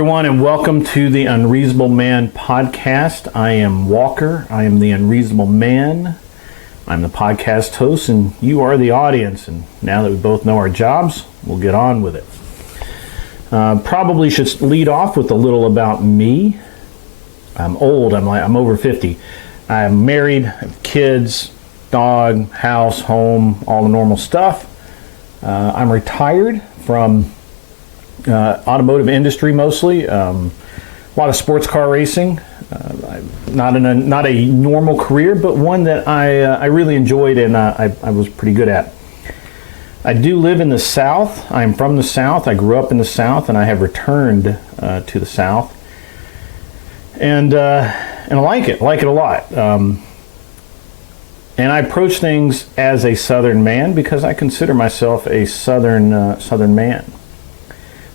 everyone, and welcome to the Unreasonable Man podcast. I am Walker. I am the Unreasonable Man. I'm the podcast host, and you are the audience. And now that we both know our jobs, we'll get on with it. Probably should lead off with a little about me. I'm old. I'm over 50. I'm married, I have kids, dog, house, home, all the normal stuff. I'm retired from automotive industry mostly. A lot of sports car racing. Not a normal career, but one that I really enjoyed and I was pretty good at. I do live in the South. I'm from the South. I grew up in the South, and I have returned to the South. And I like it. I like it a lot. And I approach things as a Southern man because I consider myself a Southern man.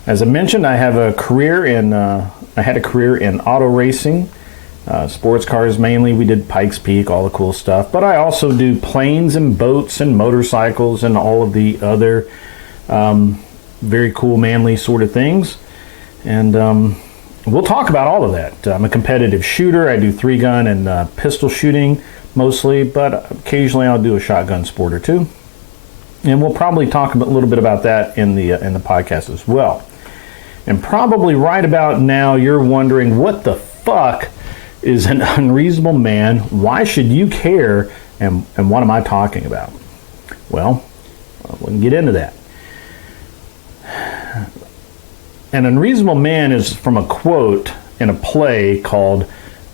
As I mentioned, I had a career in auto racing, sports cars mainly. We did Pikes Peak, all the cool stuff. But I also do planes and boats and motorcycles and all of the other very cool, manly sort of things. And we'll talk about all of that. I'm a competitive shooter. I do 3-gun and pistol shooting mostly, but occasionally I'll do a shotgun sport or two. And we'll probably talk a little bit about that in the podcast as well. And probably right about now, you're wondering, what the fuck is an unreasonable man? Why should you care? And what am I talking about? Well, we can get into that. An unreasonable man is from a quote in a play called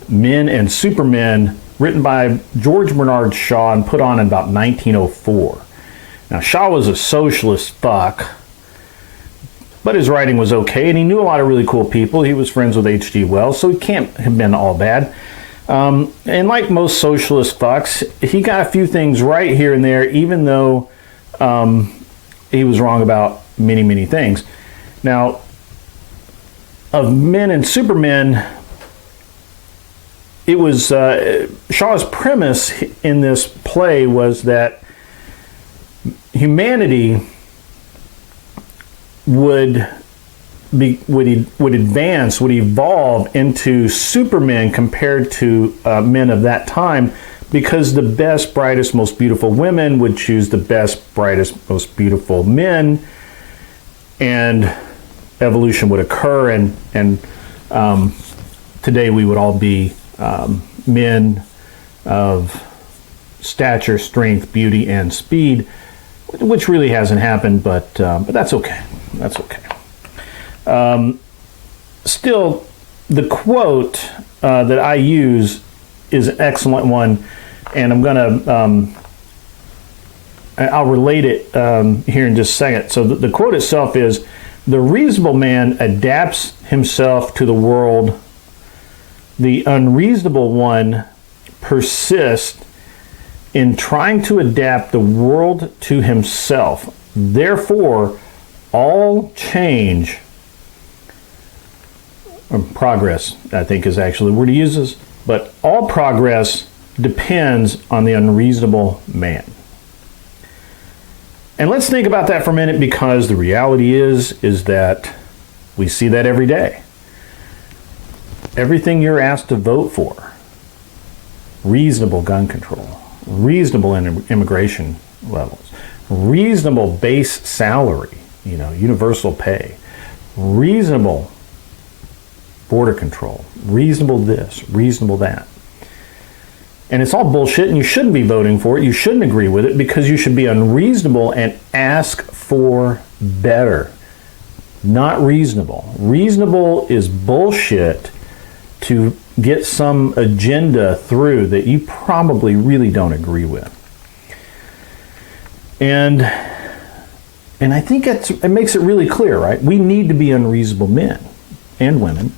Men and Supermen, written by George Bernard Shaw and put on in about 1904. Now, Shaw was a socialist fuck, but his writing was okay, and he knew a lot of really cool people. He was friends with H.G. Wells, so he can't have been all bad. And like most socialist fucks, he got a few things right here and there, even though he was wrong about many, many things. Now, of Men and Supermen, it was Shaw's premise in this play was that humanity would advance, would evolve into supermen compared to men of that time, because the best, brightest, most beautiful women would choose the best, brightest, most beautiful men, and evolution would occur, and today we would all be men of stature, strength, beauty, and speed, which really hasn't happened, but that's okay. That's okay. Still, the quote that I use is an excellent one, and I'm gonna I'll relate it here in just a second. So the quote itself is, "The reasonable man adapts himself to the world. The unreasonable one persists in trying to adapt the world to himself. Therefore, all change," or progress, I think is actually the word he uses, but all progress depends on the unreasonable man. And let's think about that for a minute, because the reality is that we see that every day. Everything you're asked to vote for, reasonable gun control, reasonable immigration levels, reasonable base salary, universal pay, reasonable border control, reasonable this, reasonable that. And it's all bullshit, and you shouldn't be voting for it. You shouldn't agree with it, because you should be unreasonable and ask for better, not reasonable. Reasonable is bullshit to get some agenda through that you probably really don't agree with. And I think it makes it really clear, right? We need to be unreasonable men and women.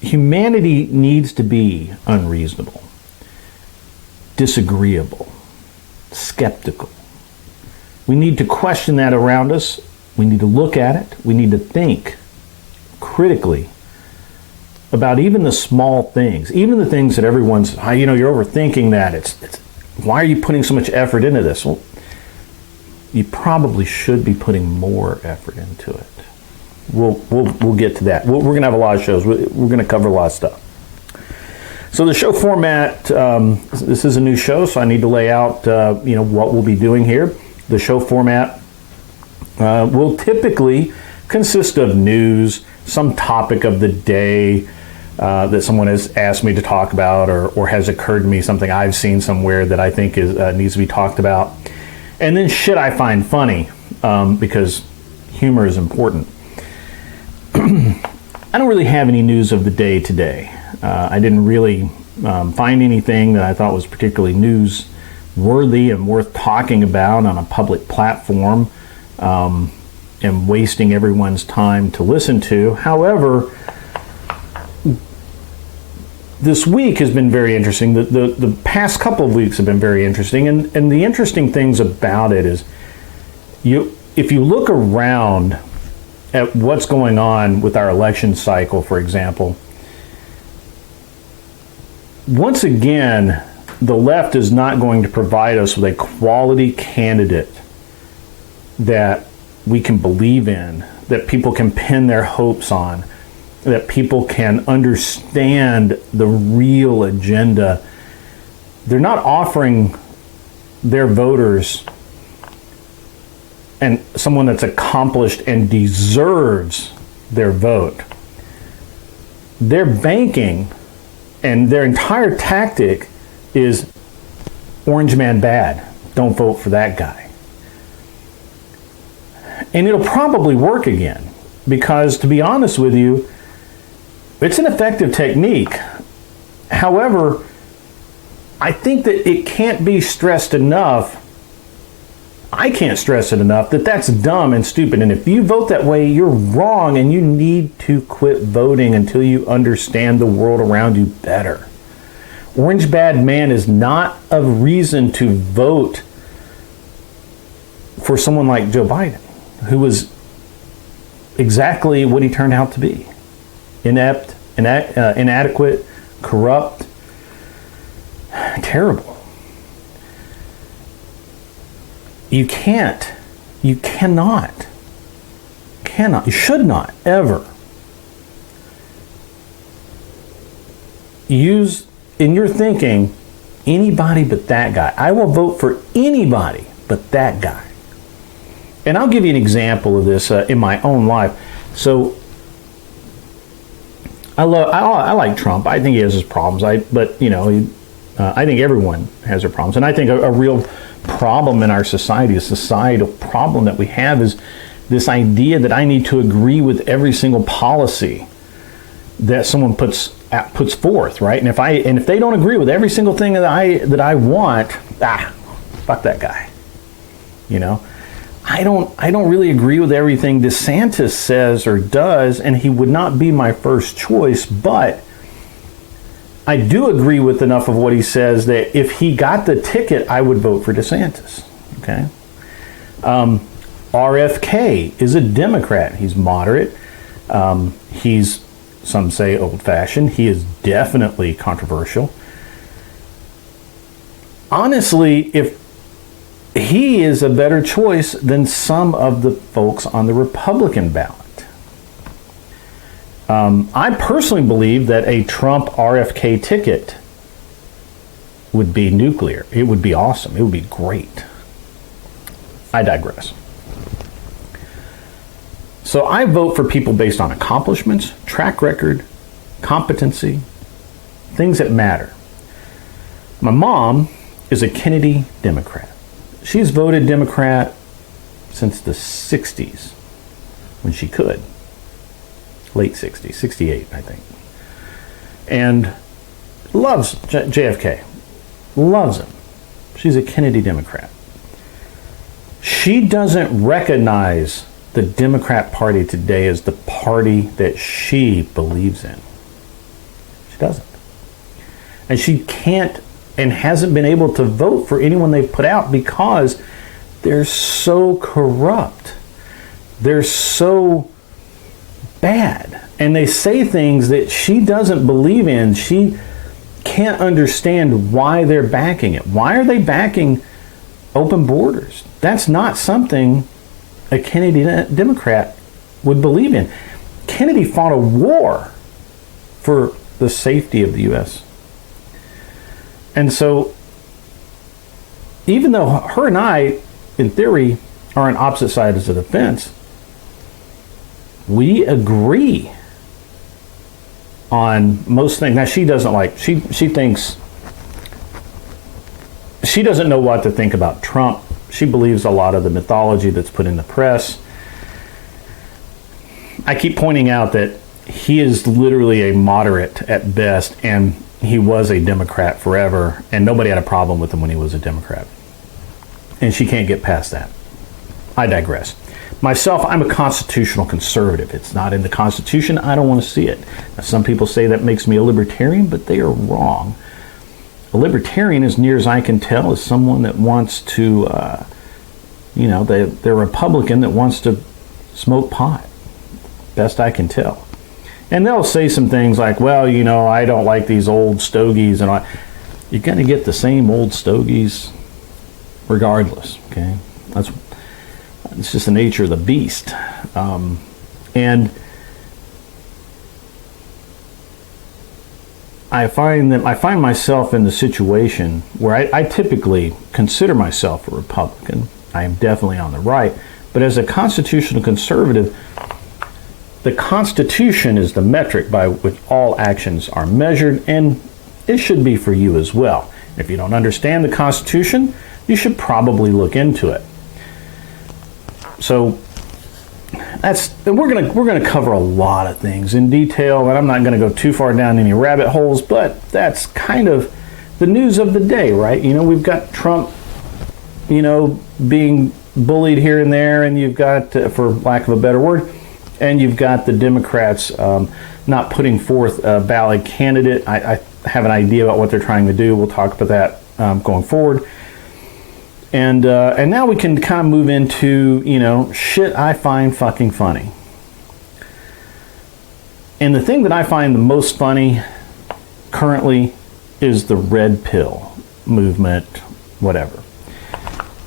Humanity needs to be unreasonable, disagreeable, skeptical. We need to question that around us. We need to look at it. We need to think critically about even the small things, even the things that everyone's, you're overthinking that. It's why are you putting so much effort into this? Well, you probably should be putting more effort into it. we'll get to that. We're going to have a lot of shows. We're going to cover a lot of stuff. So the show format, this is a new show, so I need to lay out what we'll be doing here. The show format will typically consist of news, some topic of the day that someone has asked me to talk about, or has occurred to me, something I've seen somewhere that I think needs to be talked about, and then shit I find funny, because humor is important. I don't really have any news of the day today. I didn't really find anything that I thought was particularly newsworthy and worth talking about on a public platform, and wasting everyone's time to listen to. However, this week has been very interesting. The past couple of weeks have been very interesting, and the interesting things about it is, if you look around at what's going on with our election cycle, for example, once again, the left is not going to provide us with a quality candidate that we can believe in, that people can pin their hopes on, that people can understand the real agenda. They're not offering their voters and someone that's accomplished and deserves their vote. They're banking, and their entire tactic is orange man bad. Don't vote for that guy. And it'll probably work again, because to be honest with you, it's an effective technique. However, I think that it can't be stressed enough. I can't stress it enough that that's dumb and stupid. And if you vote that way, you're wrong, and you need to quit voting until you understand the world around you better. Orange bad man is not a reason to vote for someone like Joe Biden, who was exactly what he turned out to be. Inept, inadequate, corrupt, terrible. You cannot, you should not ever use in your thinking anybody but that guy. I will vote for anybody but that guy. And I'll give you an example of this in my own life. So I like Trump. I think he has his problems. I think everyone has their problems. And I think a real problem in our society, a societal problem that we have, is this idea that I need to agree with every single policy that someone puts forth, right? And if they don't agree with every single thing that I want, fuck that guy. I don't really agree with everything DeSantis says or does, and he would not be my first choice, but I do agree with enough of what he says that if he got the ticket, I would vote for DeSantis. Okay. RFK is a Democrat. He's moderate. He's, some say, old-fashioned. He is definitely controversial. Honestly, if he is a better choice than some of the folks on the Republican ballot. I personally believe that a Trump RFK ticket would be nuclear. It would be awesome. It would be great. I digress. So I vote for people based on accomplishments, track record, competency, things that matter. My mom is a Kennedy Democrat. She's voted Democrat since the 60s, when she could. Late 60s, 68, I think. And loves JFK. Loves him. She's a Kennedy Democrat. She doesn't recognize the Democrat Party today as the party that she believes in. She doesn't. And she can't and hasn't been able to vote for anyone they've put out because they're so corrupt. They're so bad. And they say things that she doesn't believe in. She can't understand why they're backing it. Why are they backing open borders? That's not something a Kennedy Democrat would believe in. Kennedy fought a war for the safety of the U.S. And so, even though her and I, in theory, are on opposite sides of the fence, we agree on most things. Now, she doesn't like, she thinks, she doesn't know what to think about Trump. She believes a lot of the mythology that's put in the press. I keep pointing out that he is literally a moderate at best, and he was a Democrat forever, and nobody had a problem with him when he was a Democrat. And she can't get past that. I digress. Myself, I'm a constitutional conservative. It's not in the Constitution. I don't want to see it. Now, some people say that makes me a libertarian, but they are wrong. A libertarian, as near as I can tell, is someone that wants to, they're a Republican that wants to smoke pot. Best I can tell. And they'll say some things like, well, I don't like these old stogies. And you're going to get the same old stogies regardless, okay? It's just the nature of the beast. And I find myself in the situation where I typically consider myself a Republican. I am definitely on the right. But as a constitutional conservative, the Constitution is the metric by which all actions are measured, and it should be for you as well. If you don't understand the Constitution, you should probably look into it. So we're gonna cover a lot of things in detail, and I'm not gonna go too far down any rabbit holes, but that's kind of the news of the day, right? We've got Trump, being bullied here and there, and you've got, for lack of a better word, and you've got the Democrats not putting forth a valid candidate. I have an idea about what they're trying to do. We'll talk about that going forward. And now we can kind of move into, shit I find fucking funny. And the thing that I find the most funny currently is the red pill movement, whatever.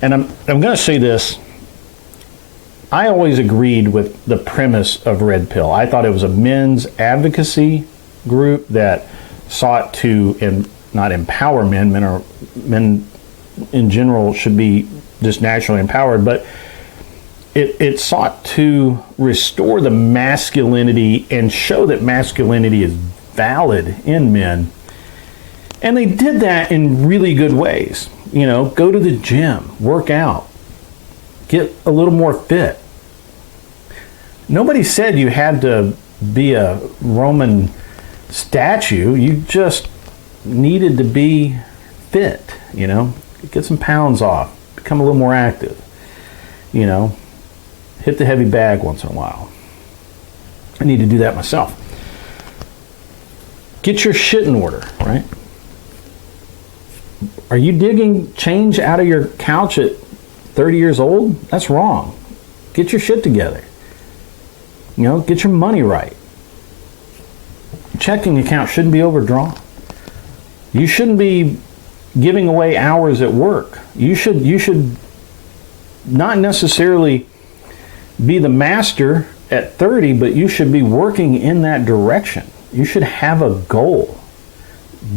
And I'm going to say this. I always agreed with the premise of red pill. I thought it was a men's advocacy group that sought to not empower men. Men in general should be just naturally empowered, but it sought to restore the masculinity and show that masculinity is valid in men. And they did that in really good ways. Go to the gym, work out, get a little more fit. Nobody said you had to be a Roman statue. You just needed to be fit, get some pounds off, become a little more active, hit the heavy bag once in a while. I need to do that myself. Get your shit in order, right? Are you digging change out of your couch at 30 years old? That's wrong. Get your shit together. Get your money right. Checking account shouldn't be overdrawn. You shouldn't be giving away hours at work. You should not necessarily be the master at 30, but you should be working in that direction. You should have a goal.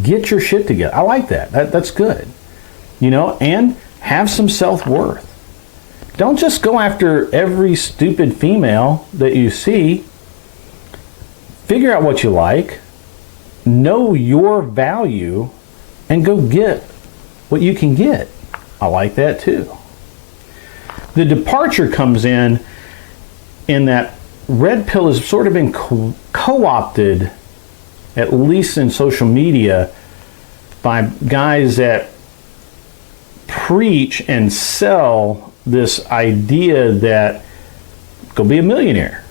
Get your shit together. I like that. That's good. And have some self-worth. Don't just go after every stupid female that you see. Figure out what you like. Know your value and go get what you can get. I like that too. The departure comes in that red pill has sort of been co-opted, at least in social media, by guys that preach and sell this idea that go be a millionaire.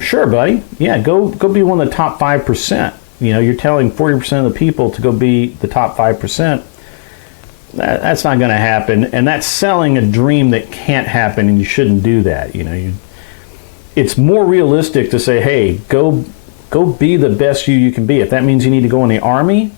Sure, buddy. Yeah, go be one of the top 5%. You're telling 40% of the people to go be the top 5%. That's not going to happen, and that's selling a dream that can't happen, and you shouldn't do that. It's more realistic to say, hey, go be the best you can be. If that means you need to go in the army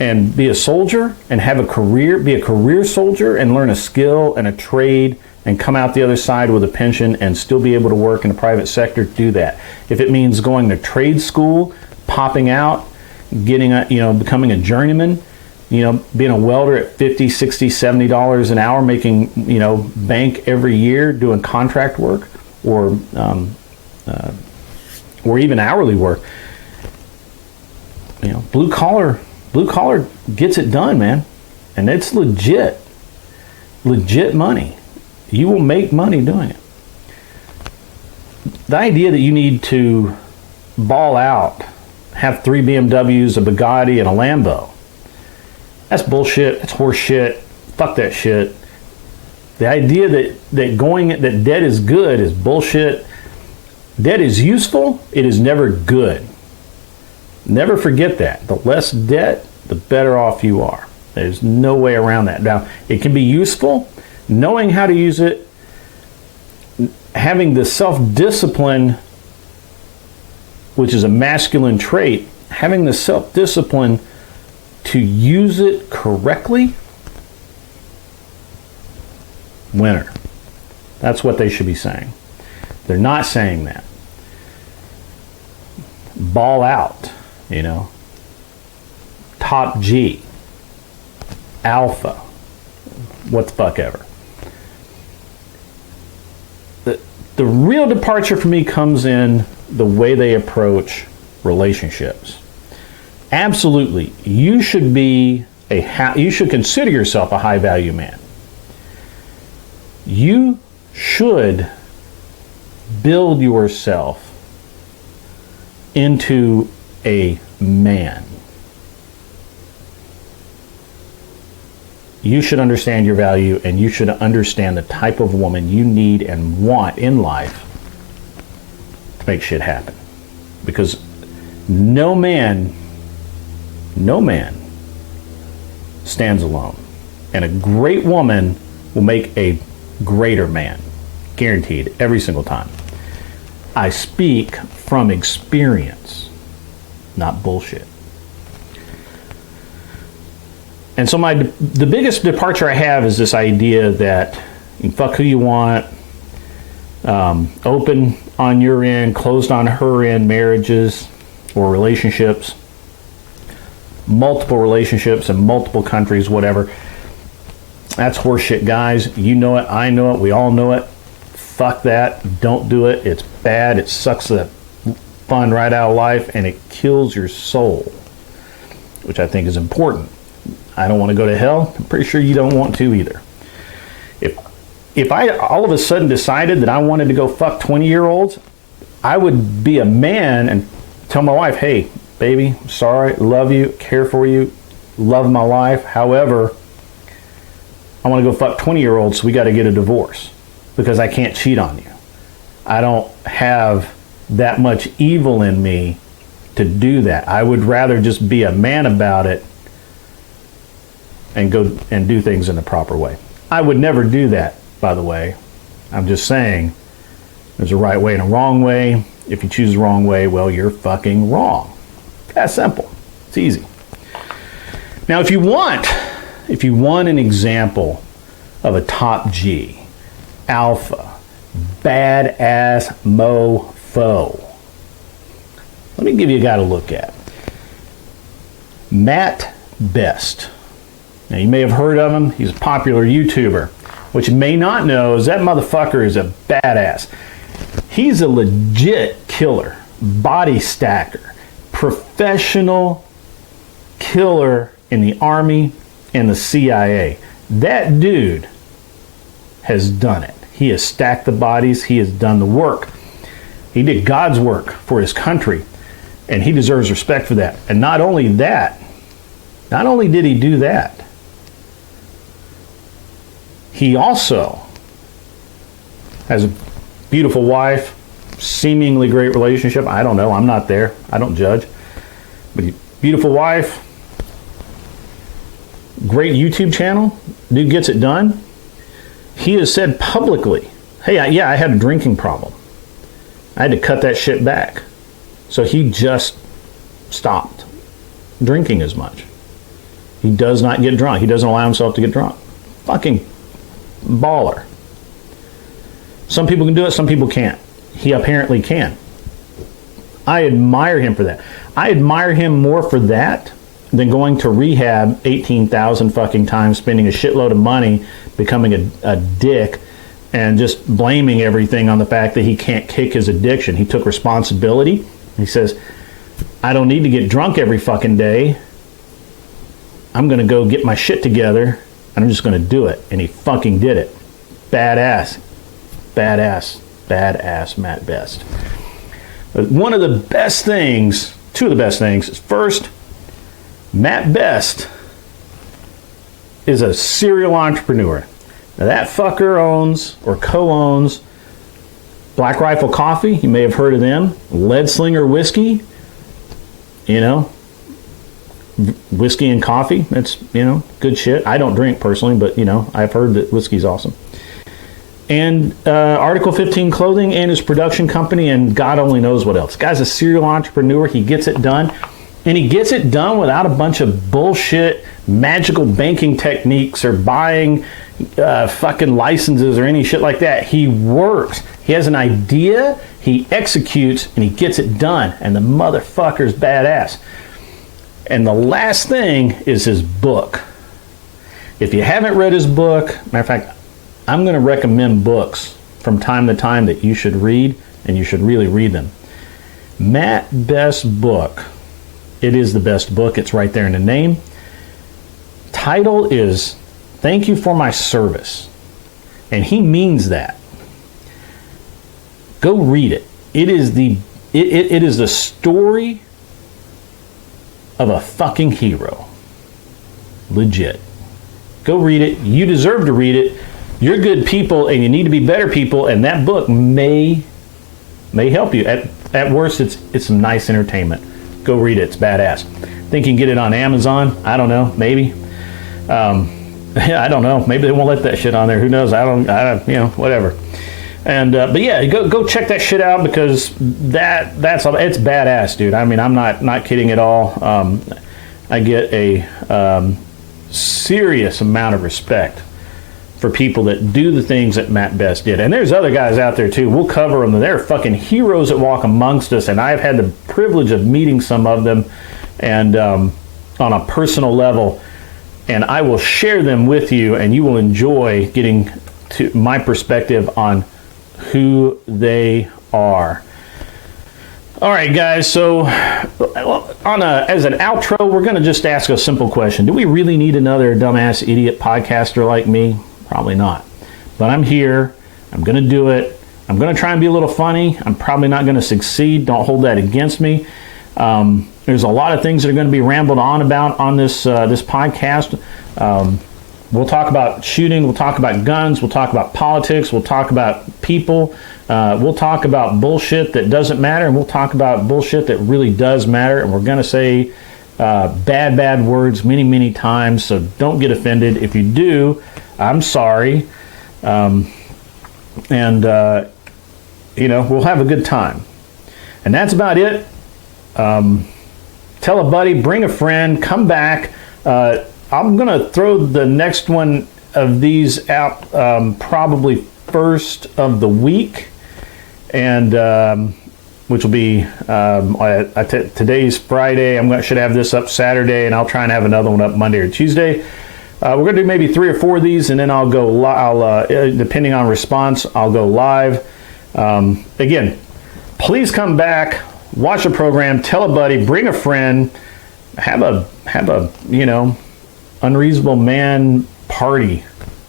and be a soldier and have a career, be a career soldier and learn a skill and a trade and come out the other side with a pension and still be able to work in the private sector, do that. If it means going to trade school, popping out, becoming a journeyman, being a welder at $50, $60, $70 an hour, making, bank every year doing contract work or even hourly work. Blue collar gets it done, man. And it's legit money. You will make money doing it. The idea that you need to ball out, have 3 BMWs, a Bugatti, and a Lambo, that's bullshit. That's horse shit. Fuck that shit. The idea that debt is good is bullshit. Debt is useful. It is never good. Never forget that. The less debt, the better off you are. There's no way around that. Now, it can be useful. Knowing how to use it, having the self-discipline, which is a masculine trait, having the self-discipline to use it correctly, winner. That's what they should be saying. They're not saying that. Ball out, top G, alpha, what the fuck ever. The real departure for me comes in the way they approach relationships. Absolutely, you should consider yourself a high value man. You should build yourself into a man. You should understand your value, and you should understand the type of woman you need and want in life to make shit happen. Because no man stands alone. And a great woman will make a greater man. Guaranteed, every single time. I speak from experience, not bullshit. And so the biggest departure I have is this idea that you can fuck who you want, open on your end, closed on her end marriages or relationships, multiple relationships in multiple countries, whatever. That's horseshit, guys. You know it, I know it, we all know it. Fuck that. Don't do it. It's bad. It sucks the fun right out of life, and it kills your soul, which I think is important. I don't want to go to hell. I'm pretty sure you don't want to either. If I all of a sudden decided that I wanted to go fuck 20-year-olds, I would be a man and tell my wife, hey, baby, sorry, love you, care for you, love my life. However, I want to go fuck 20-year-olds, so we got to get a divorce because I can't cheat on you. I don't have that much evil in me to do that. I would rather just be a man about it and go and do things in the proper way. I would never do that, by the way. I'm just saying there's a right way and a wrong way. If you choose the wrong way, well, you're fucking wrong. That's simple. It's easy. Now, if you want an example of a top G, alpha, badass mofo, let me give you a guy to look at. Matt Best. Now, you may have heard of him. He's a popular YouTuber. What you may not know is that motherfucker is a badass. He's a legit killer, body stacker, professional killer in the Army and the CIA. That dude has done it. He has stacked the bodies. He has done the work. He did God's work for his country, and he deserves respect for that. And not only that, not only did he do that, he also has a beautiful wife, seemingly great relationship. I don't know. I'm not there. I don't judge. But beautiful wife, great YouTube channel. Dude gets it done. He has said publicly, hey, I had a drinking problem. I had to cut that shit back. So he just stopped drinking as much. He does not get drunk. He doesn't allow himself to get drunk. Fucking baller. Some people can do it, some people can't. He apparently can. I admire him for that. I admire him more for that than going to rehab 18,000 fucking times, spending a shitload of money, becoming a dick, and just blaming everything on the fact that he can't kick his addiction. He took responsibility. He says, I don't need to get drunk every fucking day. I'm going to go get my shit together, and I'm just going to do it. And he fucking did it. Badass. Badass. Badass Matt Best. But one of the best things, two of the best things, is first, Matt Best is a serial entrepreneur. Now that fucker owns or co-owns Black Rifle Coffee. You may have heard of them. Lead Slinger Whiskey. You know, whiskey and coffee. That's, you know, good shit. I don't drink personally, but, you know, I've heard that whiskey's awesome. And Article 15 Clothing and his production company, and God only knows what else. Guy's a serial entrepreneur. He gets it done. And he gets it done without a bunch of bullshit magical banking techniques or buying fucking licenses or any shit like that. He works. He has an idea, he executes, and he gets it done. And the motherfucker's badass. And the last thing is his book. If you haven't read his book, matter of fact, I'm going to recommend books from time to time that you should read, and you should really read them. Matt Best's book, it is the best book. It's right there in the name. Title is Thank You for My Service. And he means that. Go read it. It is the story of a fucking hero. Legit. Go read it. You deserve to read it. You're good people and you need to be better people, and that book may help you. At worst, it's some nice entertainment. Go read it. It's badass. Think you can get it on Amazon? I don't know. Maybe. I don't know. Maybe they won't let that shit on there. Who knows? I don't you know, whatever. And but yeah, go check that shit out, because it's badass, dude. I mean, I'm not kidding at all. I get a serious amount of respect for people that do the things that Matt Best did. And there's other guys out there too. We'll cover them. They're fucking heroes that walk amongst us, and I've had the privilege of meeting some of them, and on a personal level. And I will share them with you, and you will enjoy getting to my perspective on who they are. All right, guys. So, as an outro, we're going to just ask a simple question: do we really need another dumbass idiot podcaster like me? Probably not. But I'm here. I'm going to do it. I'm going to try and be a little funny. I'm probably not going to succeed. Don't hold that against me. There's a lot of things that are going to be rambled on about on this podcast. We'll talk about shooting. We'll talk about guns. We'll talk about politics. We'll talk about people. We'll talk about bullshit that doesn't matter, and we'll talk about bullshit that really does matter. And we're going to say bad words many, many times. So don't get offended. If you do, I'm sorry. You know, we'll have a good time. And that's about it. Tell a buddy, bring a friend, come back. I'm going to throw the next one of these out probably first of the week, and which will be today's Friday. Should have this up Saturday, and I'll try and have another one up Monday or Tuesday. We're going to do maybe 3 or 4 of these, and then I'll go. Depending on response, I'll go live. Again, please come back. Watch the program, tell a buddy, bring a friend, have a you know, Unreasonable Man party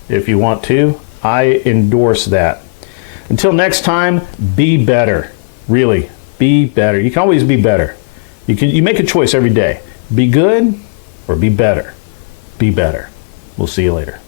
if you want to. I endorse that. Until next time, be better. Really, be better. You can always be better. You make a choice every day. Be good or be better. Be better. We'll see you later.